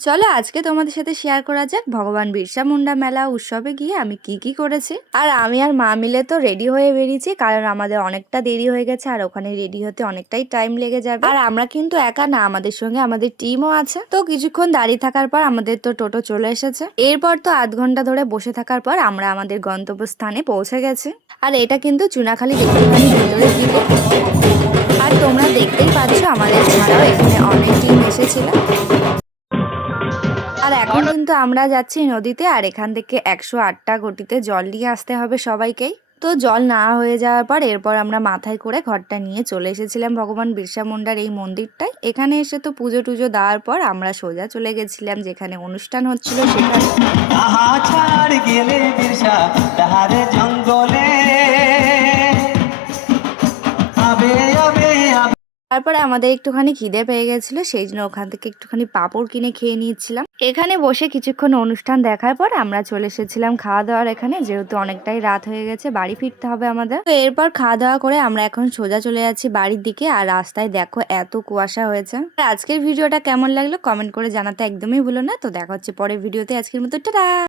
চলো আজকে তোমাদের সাথে শেয়ার করা যাক ভগবান বিরসা মুন্ডা মেলা উৎসবে গিয়ে আমি কি করেছি। আর আমি আর মা মিলে তো রেডি হয়ে বেরিয়েছি, কারণ আমাদের অনেকটা দেরি হয়ে গেছে আর ওখানে রেডি হতে অনেকটাই টাইম লেগে যাবে। আর আমরা কিন্তু একা না, আমাদের সঙ্গে আমাদের টিমও আছে। তো কিছুক্ষণ দাঁড়িয়ে থাকার পর আমাদের তো টোটো চলে এসেছে। এরপর তো আধ ঘন্টা ধরে বসে থাকার পর আমরা আমাদের গন্তব্যস্থানে পৌঁছে গেছি। আর এটা কিন্তু চুনাখালীর একটুখানি ভেতরের দিকে। আর তোমরা দেখতেই পাচ্ছ আমাদের ছাড়াও এখানে অনেক টিম এসেছিল। আর এখন কিন্তু আমরা যাচ্ছি নদীতে, আর এখান থেকে 108টা গটিতে জল নিয়ে আসতে হবে সবাইকেই। তো জল না হয়ে যাওয়ার পর এরপর আমরা মাথায় করে ঘরটা নিয়ে চলে এসেছিলাম ভগবান বিরসা মুন্ডার এই মন্দিরটায়। এখানে এসে তো পুজো টুজো দেওয়ার পর আমরা সোজা চলে গেছিলাম যেখানে অনুষ্ঠান হচ্ছিল সেখানে। তারপরে আমাদের একটুখানি খিদে পেয়ে গেছিল, সেই জন্য ওখান থেকে একটুখানি পাঁপড় কিনে খেয়ে নিয়েছিলাম। এখানে বসে কিছুক্ষণ অনুষ্ঠান দেখার পর আমরা চলে এসেছিলাম খাওয়া দাওয়ার এখানে, যেহেতু অনেকটাই রাত হয়ে গেছে, বাড়ি ফিরতে হবে আমাদের। তো এরপর খাওয়া দাওয়া করে আমরা এখন সোজা চলে যাচ্ছি বাড়ির দিকে। আর রাস্তায় দেখো এত কুয়াশা হয়েছে। আজকের ভিডিওটা কেমন লাগলো কমেন্ট করে জানাতে একদমই ভুলো না। তো দেখা হচ্ছে পরের ভিডিওতে, আজকের মতো টাটা।